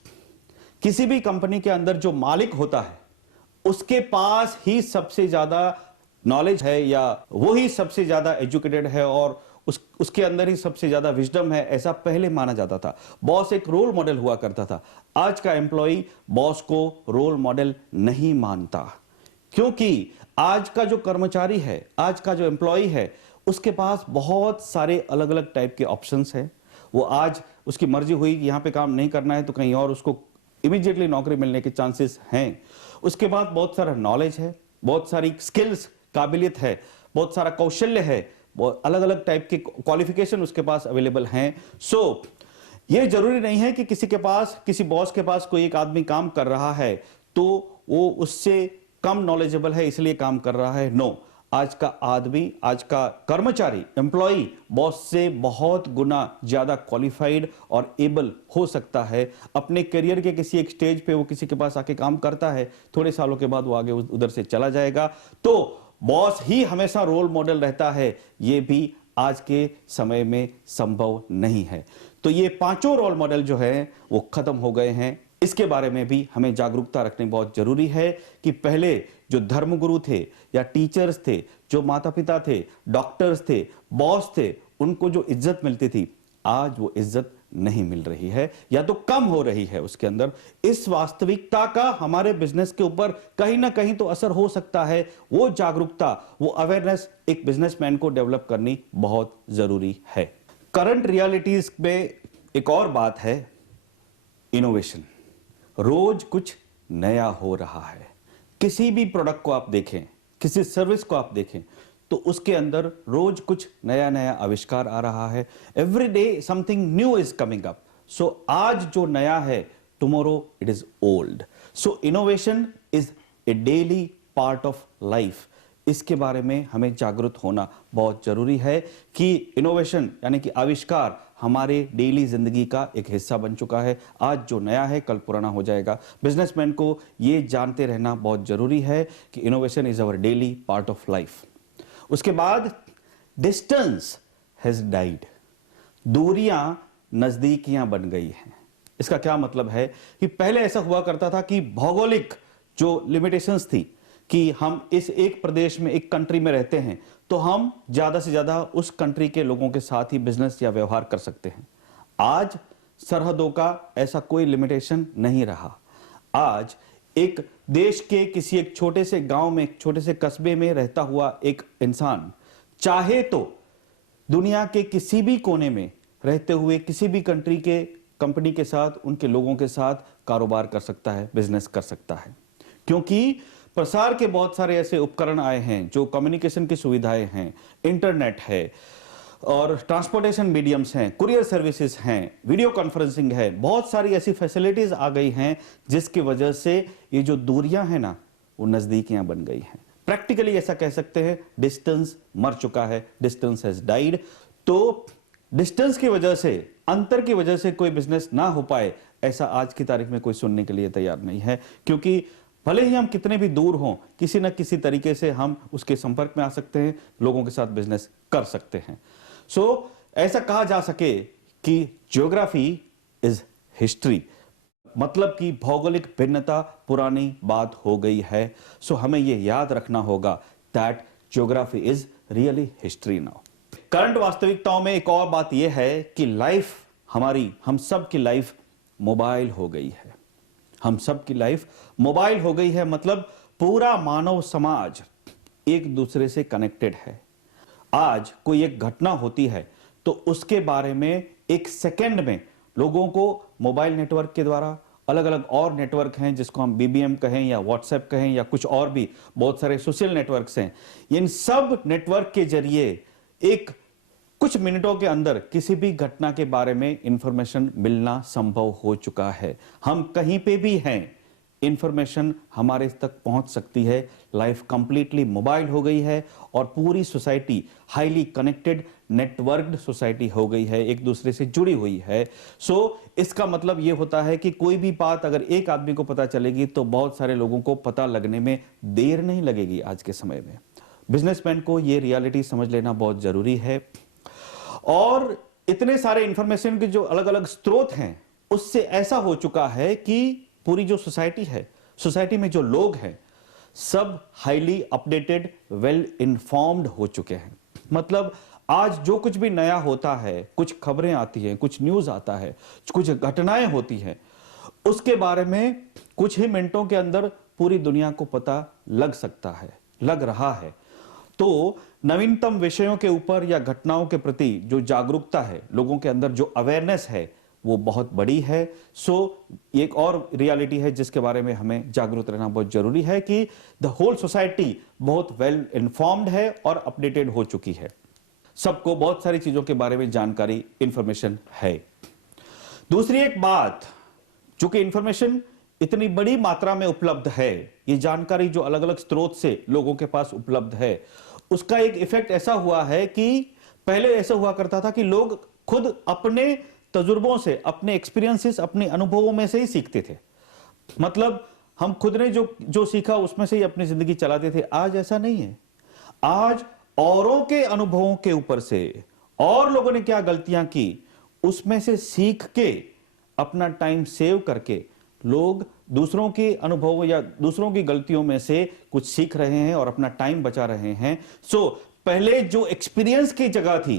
किसी भी कंपनी के अंदर जो मालिक होता है उसके पास ही सबसे ज्यादा नॉलेज है, या वो ही सबसे ज्यादा एजुकेटेड है, और उसके अंदर ही सबसे ज्यादा विजडम है, ऐसा पहले माना जाता था। बॉस एक रोल मॉडल हुआ करता था। आज का एम्प्लॉय बॉस को रोल मॉडल नहीं मानता, क्योंकि आज का जो कर्मचारी है, आज का जो एम्प्लॉय है, उसके पास बहुत सारे अलग अलग टाइप के ऑप्शंस हैं। वो आज उसकी मर्जी हुई कि यहां पे काम नहीं करना है तो कहीं और उसको इमीडिएटली नौकरी मिलने के चांसेस हैं। उसके बाद बहुत सारा नॉलेज है, बहुत सारी स्किल्स, काबिलियत है, बहुत सारा कौशल्य है, बहुत अलग अलग टाइप के क्वालिफिकेशन उसके पास अवेलेबल हैं। ये जरूरी नहीं है कि किसी के पास, किसी बॉस के पास कोई एक आदमी काम कर रहा है तो वो उससे कम नॉलेजेबल है इसलिए काम कर रहा है। नो, आज का आदमी, आज का कर्मचारी, एम्प्लॉय बॉस से बहुत गुना ज्यादा क्वालिफाइड और एबल हो सकता है। अपने करियर के किसी एक स्टेज पे वो किसी के पास आके काम करता है, थोड़े सालों के बाद वो आगे उधर से चला जाएगा। तो बॉस ही हमेशा रोल मॉडल रहता है, ये भी आज के समय में संभव नहीं है। तो ये पांचों रोल मॉडल जो है वो खत्म हो गए हैं। इसके बारे में भी हमें जागरूकता रखनी बहुत जरूरी है कि पहले जो धर्मगुरु थे या टीचर्स थे, जो माता पिता थे, डॉक्टर्स थे, बॉस थे, उनको जो इज्जत मिलती थी, आज वो इज्जत नहीं मिल रही है या तो कम हो रही है उसके अंदर। इस वास्तविकता का हमारे बिजनेस के ऊपर कहीं ना कहीं तो असर हो सकता है। वो जागरूकता, वो अवेयरनेस एक बिजनेसमैन को डेवलप करनी बहुत जरूरी है। करंट रियलिटीज में एक और बात है, इनोवेशन। रोज कुछ नया हो रहा है। किसी भी प्रोडक्ट को आप देखें, किसी सर्विस को आप देखें, तो उसके अंदर रोज कुछ नया नया आविष्कार आ रहा है। Every day something new is coming up. आज जो नया है, tomorrow it is old. Innovation is a daily part of life. इसके बारे में हमें जागरूक होना बहुत जरूरी है कि इनोवेशन यानी कि आविष्कार हमारे डेली जिंदगी का एक हिस्सा बन चुका है। आज जो नया है कल पुराना हो जाएगा। बिजनेसमैन को ये जानते रहना बहुत जरूरी है कि innovation is our daily part of life. उसके बाद डिस्टेंस हैज डाइड। दूरियां नजदीकियां बन गई हैं। इसका क्या मतलब है कि पहले ऐसा हुआ करता था कि भौगोलिक जो लिमिटेशंस थी कि हम इस एक प्रदेश में, एक कंट्री में रहते हैं, तो हम ज्यादा से ज्यादा उस कंट्री के लोगों के साथ ही बिजनेस या व्यवहार कर सकते हैं। आज सरहदों का ऐसा कोई लिमिटेशन नहीं रहा। आज एक देश के किसी एक छोटे से गांव में, एक छोटे से कस्बे में रहता हुआ एक इंसान चाहे तो दुनिया के किसी भी कोने में रहते हुए किसी भी कंपनी के साथ, उनके लोगों के साथ कारोबार कर सकता है, बिजनेस कर सकता है। क्योंकि प्रसार के बहुत सारे ऐसे उपकरण आए हैं, जो कम्युनिकेशन की सुविधाएं हैं, इंटरनेट है, और ट्रांसपोर्टेशन मीडियम्स हैं, कुरियर सर्विसेज हैं, वीडियो कॉन्फ्रेंसिंग है, बहुत सारी ऐसी फैसिलिटीज आ गई हैं जिसकी वजह से ये जो दूरियां हैं ना वो नजदीकियां बन गई हैं। प्रैक्टिकली ऐसा कह सकते हैं डिस्टेंस मर चुका है, डिस्टेंस हैज डाइड। तो डिस्टेंस की वजह से, अंतर की वजह से कोई बिजनेस ना हो पाए, ऐसा आज की तारीख में कोई सुनने के लिए तैयार नहीं है। क्योंकि भले ही हम कितने भी दूर हों, किसी न किसी तरीके से हम उसके संपर्क में आ सकते हैं, लोगों के साथ बिजनेस कर सकते हैं। सो ऐसा कहा जा सके कि ज्योग्राफी इज हिस्ट्री, मतलब कि भौगोलिक भिन्नता पुरानी बात हो गई है। सो हमें यह याद रखना होगा that geography is really history now. Current वास्तविकताओं में एक और बात यह है कि लाइफ हमारी, हम सब की लाइफ मोबाइल हो गई है। हम सब की लाइफ मोबाइल हो गई है, मतलब पूरा मानव समाज एक दूसरे से कनेक्टेड है। आज कोई एक घटना होती है तो उसके बारे में एक सेकंड में लोगों को मोबाइल नेटवर्क के द्वारा, अलग अलग और नेटवर्क हैं जिसको हम बीबीएम कहें या व्हाट्सएप कहें या कुछ और भी बहुत सारे सोशल नेटवर्क्स हैं, इन सब नेटवर्क के जरिए एक कुछ मिनटों के अंदर किसी भी घटना के बारे में इंफॉर्मेशन मिलना संभव हो चुका है। हम कहीं पे भी हैं, इंफॉर्मेशन हमारे तक पहुंच सकती है। लाइफ कंप्लीटली मोबाइल हो गई है और पूरी सोसाइटी हाईली कनेक्टेड, नेटवर्क्ड सोसाइटी हो गई है, एक दूसरे से जुड़ी हुई है। सो इसका मतलब यह होता है कि कोई भी बात अगर एक आदमी को पता चलेगी तो बहुत सारे लोगों को पता लगने में देर नहीं लगेगी। आज के समय में बिजनेसमैन को यह रियलिटी समझ लेना बहुत जरूरी है। और इतने सारे इंफॉर्मेशन के जो अलग अलग स्रोत हैं, उससे ऐसा हो चुका है कि पूरी जो सोसाइटी है, सोसाइटी में जो लोग हैं, सब हाईली अपडेटेड, वेल इन्फॉर्म्ड हो चुके हैं। मतलब आज जो कुछ भी नया होता है, कुछ खबरें आती हैं, कुछ न्यूज आता है, कुछ घटनाएं होती हैं, उसके बारे में कुछ ही मिनटों के अंदर पूरी दुनिया को पता लग सकता है, लग रहा है। तो नवीनतम विषयों के ऊपर या घटनाओं के प्रति जो जागरूकता है, लोगों के अंदर जो अवेयरनेस है, वो बहुत बड़ी है। सो एक और रियलिटी है जिसके बारे में हमें जागरूक रहना बहुत जरूरी है कि द होल सोसाइटी बहुत वेल इन्फॉर्म्ड है और अपडेटेड हो चुकी है। सबको बहुत सारी चीजों के बारे में जानकारी, इंफॉर्मेशन है। दूसरी एक बात, चूंकि इंफॉर्मेशन इतनी बड़ी मात्रा में उपलब्ध है, ये जानकारी जो अलग अलग स्रोत से लोगों के पास उपलब्ध है, उसका एक इफेक्ट ऐसा हुआ है कि पहले ऐसा हुआ करता था कि लोग खुद अपने तजुर्बों से, अपने एक्सपीरियंसेस, अपने अनुभवों में से ही सीखते थे। मतलब हम खुद ने जो सीखा उसमें से ही अपनी जिंदगी चलाते थे। आज ऐसा नहीं है। आज औरों के अनुभवों के ऊपर से, और लोगों ने क्या गलतियां की, उसमें से सीख के अपना टाइम सेव करके लोग दूसरों के अनुभवों या दूसरों की गलतियों में से कुछ सीख रहे हैं और अपना टाइम बचा रहे हैं। सो पहले जो एक्सपीरियंस की जगह थी,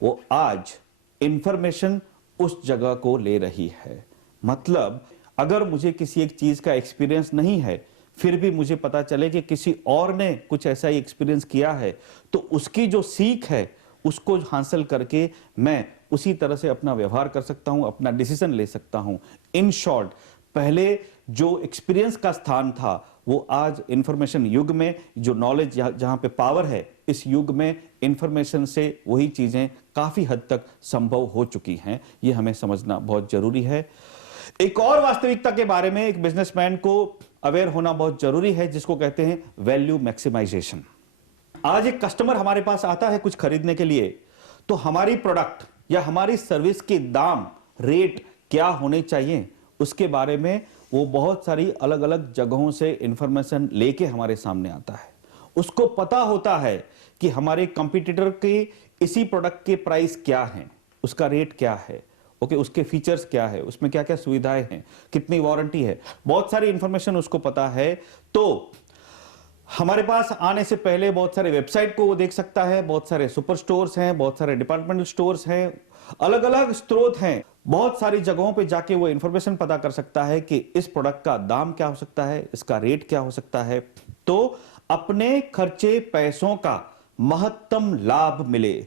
वो आज इंफॉर्मेशन उस जगह को ले रही है। मतलब अगर मुझे किसी एक चीज का एक्सपीरियंस नहीं है, फिर भी मुझे पता चले कि किसी और ने कुछ ऐसा ही एक्सपीरियंस किया है, तो उसकी जो सीख है उसको हासिल करके मैं उसी तरह से अपना व्यवहार कर सकता हूं, अपना डिसीजन ले सकता हूं। इन शॉर्ट, पहले जो एक्सपीरियंस का स्थान था, वो आज इंफॉर्मेशन युग में, जो नॉलेज जहां पे पावर है, इस युग में इंफॉर्मेशन से वही चीजें काफी हद तक संभव हो चुकी हैं। ये हमें समझना बहुत जरूरी है। एक और वास्तविकता के बारे में एक बिजनेसमैन को अवेयर होना बहुत जरूरी है, जिसको कहते हैं वैल्यू मैक्सिमाइजेशन। आज एक कस्टमर हमारे पास आता है कुछ खरीदने के लिए, तो हमारी प्रोडक्ट या हमारी सर्विस के दाम, रेट क्या होने चाहिए, उसके बारे में वो बहुत सारी अलग अलग जगहों से इंफॉर्मेशन लेके हमारे सामने आता है। उसको पता होता है कि हमारे कंपटीटर के इसी प्रोडक्ट के प्राइस क्या हैं, उसका रेट क्या है, ओके, उसके फीचर्स क्या है, उसमें क्या क्या सुविधाएं हैं, कितनी वारंटी है, बहुत सारी इंफॉर्मेशन उसको पता है। तो हमारे पास आने से पहले बहुत सारे वेबसाइट को वो देख सकता है, बहुत सारे सुपर स्टोर्स हैं, बहुत सारे डिपार्टमेंटल स्टोर्स हैं, अलग अलग स्रोत हैं, बहुत सारी जगहों पे जाके वो इंफॉर्मेशन पता कर सकता है कि इस प्रोडक्ट का दाम क्या हो सकता है, इसका रेट क्या हो सकता है। तो अपने खर्चे पैसों का महत्तम लाभ मिले,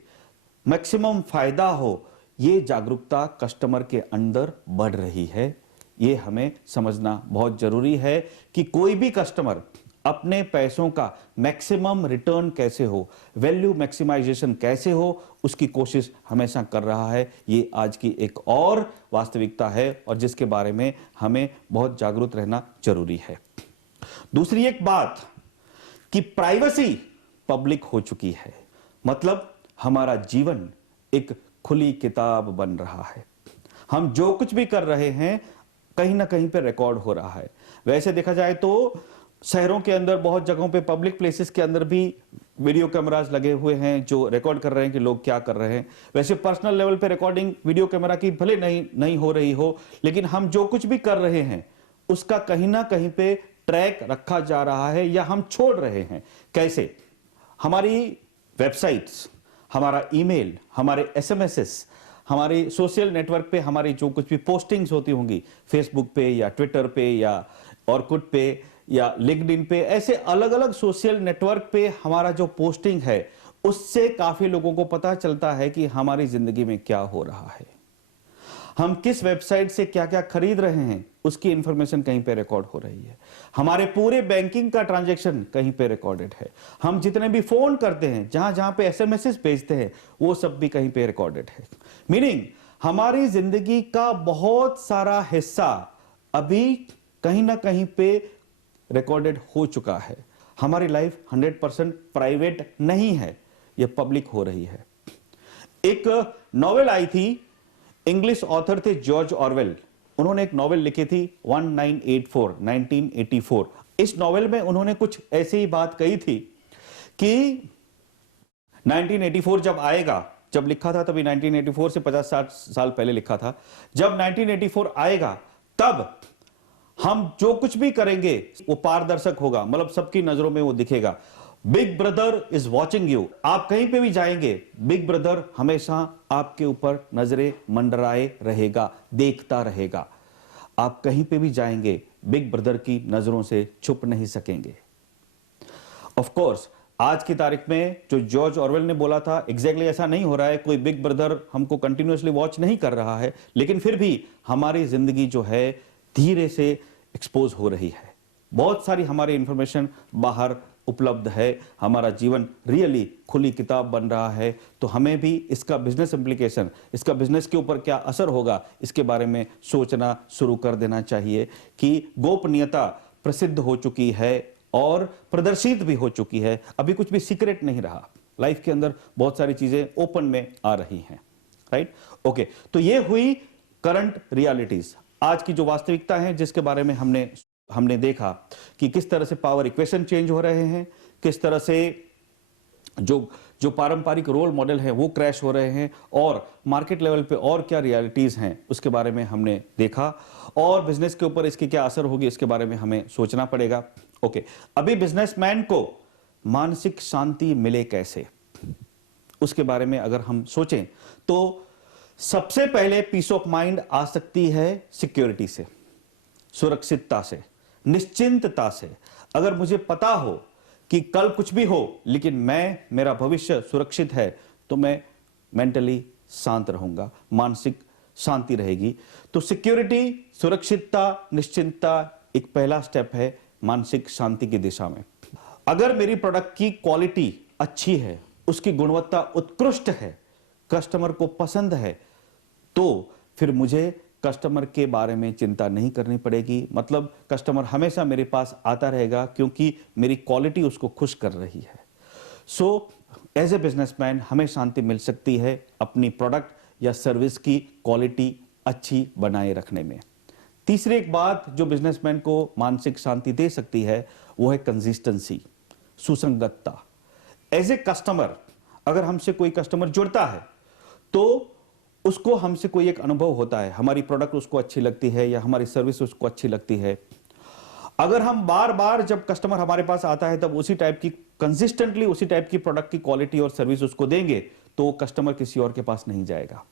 मैक्सिमम फायदा हो, ये जागरूकता कस्टमर के अंदर बढ़ रही है। ये हमें समझना बहुत जरूरी है कि कोई भी कस्टमर अपने पैसों का मैक्सिमम रिटर्न कैसे हो, वैल्यू मैक्सिमाइजेशन कैसे हो, उसकी कोशिश हमेशा कर रहा है। ये आज की एक और वास्तविकता है और जिसके बारे में हमें बहुत जागरूक रहना जरूरी है। दूसरी एक बात कि प्राइवेसी पब्लिक हो चुकी है, मतलब हमारा जीवन एक खुली किताब बन रहा है। हम जो कुछ भी कर रहे हैं कहीं ना कहीं पे रिकॉर्ड हो रहा है। वैसे देखा जाए तो शहरों के अंदर बहुत जगहों पे पब्लिक प्लेसेस के अंदर भी वीडियो कैमरास लगे हुए हैं जो रिकॉर्ड कर रहे हैं कि लोग क्या कर रहे हैं। वैसे पर्सनल लेवल पे रिकॉर्डिंग वीडियो कैमरा की भले नहीं हो रही हो, लेकिन हम जो कुछ भी कर रहे हैं उसका कहीं ना कहीं पे ट्रैक रखा जा रहा है या हम छोड़ रहे हैं। कैसे? हमारी वेबसाइट्स, हमारा ईमेल, हमारे एसएमएस, हमारे सोशल नेटवर्क पे हमारी जो कुछ भी पोस्टिंग्स होती होंगी फेसबुक पे या ट्विटर पे या ऑर्कुट पे या लिंक्डइन पे, ऐसे अलग अलग सोशल नेटवर्क पे हमारा जो पोस्टिंग है उससे काफी लोगों को पता चलता है कि हमारी जिंदगी में क्या हो रहा है, हम किस वेबसाइट से क्या क्या खरीद रहे हैं उसकी इंफॉर्मेशन कहीं पे रिकॉर्ड हो रही है, हमारे पूरे बैंकिंग का ट्रांजैक्शन कहीं पे रिकॉर्डेड है, हम जितने भी फोन करते हैं, जहां जहां पे एसएमएस भेजते हैं, वो सब भी कहीं पे रिकॉर्डेड है। मीनिंग हमारी जिंदगी का बहुत सारा हिस्सा अभी कहीं ना कहीं पे रिकॉर्डेड हो चुका है। हमारी लाइफ 100% प्राइवेट नहीं है, यह पब्लिक हो रही है। एक नॉवेल आई थी, इंग्लिश ऑथर थे जॉर्ज ऑरवेल, उन्होंने एक नॉवेल लिखी थी 1984। इस नॉवेल में उन्होंने कुछ ऐसी ही बात कही थी कि 1984 जब आएगा, जब लिखा था तभी 1984 से 50-60 साल पहले लिखा था, जब 1984 आएगा तब हम जो कुछ भी करेंगे वो पारदर्शक होगा, मतलब सबकी नजरों में वो दिखेगा। Big brother is watching you. आप कहीं पे भी जाएंगे, बिग ब्रदर हमेशा आपके ऊपर नजरें मंडराए रहेगा, देखता रहेगा। आप कहीं पे भी जाएंगे, बिग ब्रदर की नजरों से छुप नहीं सकेंगे। ऑफ कोर्स आज की तारीख में जो जॉर्ज ऑरवेल ने बोला था एग्जैक्टली ऐसा नहीं हो रहा है, कोई बिग ब्रदर हमको कंटिन्यूअसली वॉच नहीं कर रहा है, लेकिन फिर भी हमारी जिंदगी जो है धीरे से एक्सपोज हो रही है। बहुत सारी हमारी इंफॉर्मेशन बाहर उपलब्ध है, हमारा जीवन रियली खुली किताब बन रहा है। तो हमें भी इसका बिजनेस इंप्लीकेशन, इसका बिजनेस के ऊपर क्या असर होगा, इसके बारे में सोचना शुरू कर देना चाहिए कि गोपनीयता प्रसिद्ध हो चुकी है और प्रदर्शित भी हो चुकी है, अभी कुछ भी सीक्रेट नहीं रहा। लाइफ के अंदर बहुत सारी चीजें ओपन में आ रही हैं, राइट? ओके, तो ये हुई करंट रियलिटीज, आज की जो वास्तविकता है जिसके बारे में हमने देखा कि किस तरह से पावर इक्वेशन चेंज हो रहे हैं, किस तरह से जो पारंपरिक रोल मॉडल है वो क्रैश हो रहे हैं, और मार्केट लेवल पे और क्या रियलिटीज हैं उसके बारे में हमने देखा, और बिजनेस के ऊपर इसकी क्या असर होगी इसके बारे में हमें सोचना पड़ेगा। ओके, अभी बिजनेसमैन को मानसिक शांति मिले कैसे, उसके बारे में अगर हम सोचें तो सबसे पहले पीस ऑफ माइंड आ सकती है सिक्योरिटी से, सुरक्षितता से, निश्चिंतता से। अगर मुझे पता हो कि कल कुछ भी हो लेकिन मेरा भविष्य सुरक्षित है, तो मैं मेंटली शांत रहूंगा, मानसिक शांति रहेगी। तो सिक्योरिटी, सुरक्षितता, निश्चिंतता एक पहला स्टेप है मानसिक शांति की दिशा में। अगर मेरी प्रोडक्ट की क्वालिटी अच्छी है, उसकी गुणवत्ता उत्कृष्ट है, कस्टमर को पसंद है, तो फिर मुझे कस्टमर के बारे में चिंता नहीं करनी पड़ेगी। मतलब कस्टमर हमेशा मेरे पास आता रहेगा क्योंकि मेरी क्वालिटी उसको खुश कर रही है। सो एज ए बिजनेसमैन हमें शांति मिल सकती है अपनी प्रोडक्ट या सर्विस की क्वालिटी अच्छी बनाए रखने में। तीसरी एक बात जो बिजनेसमैन को मानसिक शांति दे सकती है वो है कंसिस्टेंसी, सुसंगतता। एज ए कस्टमर, अगर हमसे कोई कस्टमर जुड़ता है तो उसको हमसे कोई एक अनुभव होता है, हमारी प्रोडक्ट उसको अच्छी लगती है या हमारी सर्विस उसको अच्छी लगती है। अगर हम बार बार जब कस्टमर हमारे पास आता है तब उसी टाइप की कंसिस्टेंटली उसी टाइप की प्रोडक्ट की क्वालिटी और सर्विस उसको देंगे तो कस्टमर किसी और के पास नहीं जाएगा,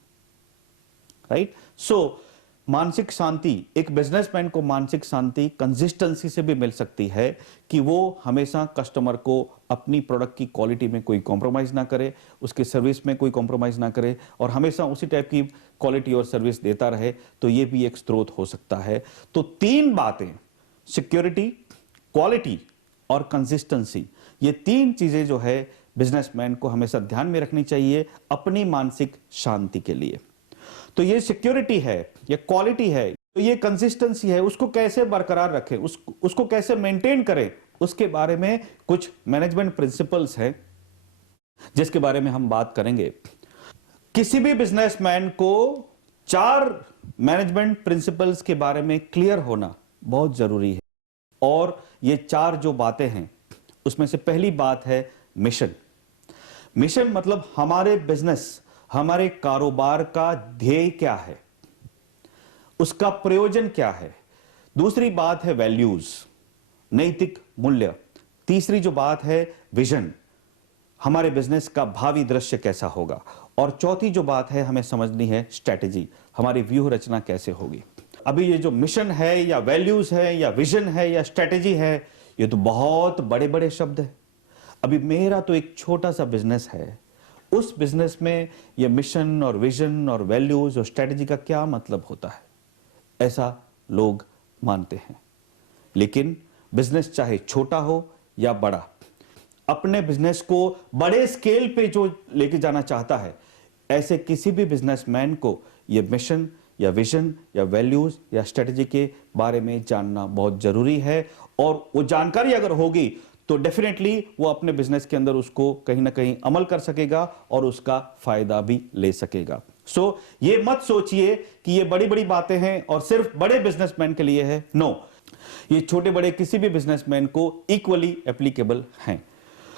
राइट? सो मानसिक शांति, एक बिजनेसमैन को मानसिक शांति कंसिस्टेंसी से भी मिल सकती है कि वो हमेशा कस्टमर को अपनी प्रोडक्ट की क्वालिटी में कोई कॉम्प्रोमाइज ना करे, उसकी सर्विस में कोई कॉम्प्रोमाइज ना करे और हमेशा उसी टाइप की क्वालिटी और सर्विस देता रहे, तो ये भी एक स्रोत हो सकता है। तो तीन बातें, सिक्योरिटी, क्वालिटी और कंसिस्टेंसी, ये तीन चीजें जो है बिजनेसमैन को हमेशा ध्यान में रखनी चाहिए अपनी मानसिक शांति के लिए। तो ये सिक्योरिटी है, ये क्वालिटी है, तो ये कंसिस्टेंसी है, उसको कैसे बरकरार रखें, उसको कैसे मेंटेन करें, उसके बारे में कुछ मैनेजमेंट प्रिंसिपल्स हैं जिसके बारे में हम बात करेंगे। किसी भी बिजनेसमैन को 4 मैनेजमेंट प्रिंसिपल्स के बारे में क्लियर होना बहुत जरूरी है। और ये 4 जो बातें हैं उसमें से पहली बात है मिशन। मिशन मतलब हमारे बिजनेस, हमारे कारोबार का ध्येय क्या है, उसका प्रयोजन क्या है। दूसरी बात है वैल्यूज, नैतिक मूल्य। तीसरी जो बात है विजन, हमारे बिजनेस का भावी दृश्य कैसा होगा। और चौथी जो बात है हमें समझनी है स्ट्रैटेजी, हमारी व्यूह रचना कैसे होगी। अभी ये जो मिशन है या वैल्यूज है या विजन है या स्ट्रैटेजी है, ये तो बहुत बड़े बड़े शब्द है। अभी मेरा तो एक छोटा सा बिजनेस है, उस बिजनेस में ये मिशन और विजन और वैल्यूज और स्ट्रैटेजी का क्या मतलब होता है, ऐसा लोग मानते हैं। लेकिन बिजनेस चाहे छोटा हो या बड़ा, अपने बिजनेस को बड़े स्केल पे जो लेके जाना चाहता है, ऐसे किसी भी बिजनेसमैन को ये मिशन या विजन या वैल्यूज या स्ट्रेटजी के बारे में जानना बहुत जरूरी है। और वो जानकारी अगर होगी तो डेफिनेटली वो अपने बिजनेस के अंदर उसको कहीं ना कहीं अमल कर सकेगा और उसका फायदा भी ले सकेगा। सो ये मत सोचिए कि ये बड़ी बड़ी बातें हैं और सिर्फ बड़े बिजनेसमैन के लिए है। नो, ये छोटे बड़े किसी भी बिजनेसमैन को इक्वली एप्लीकेबल हैं।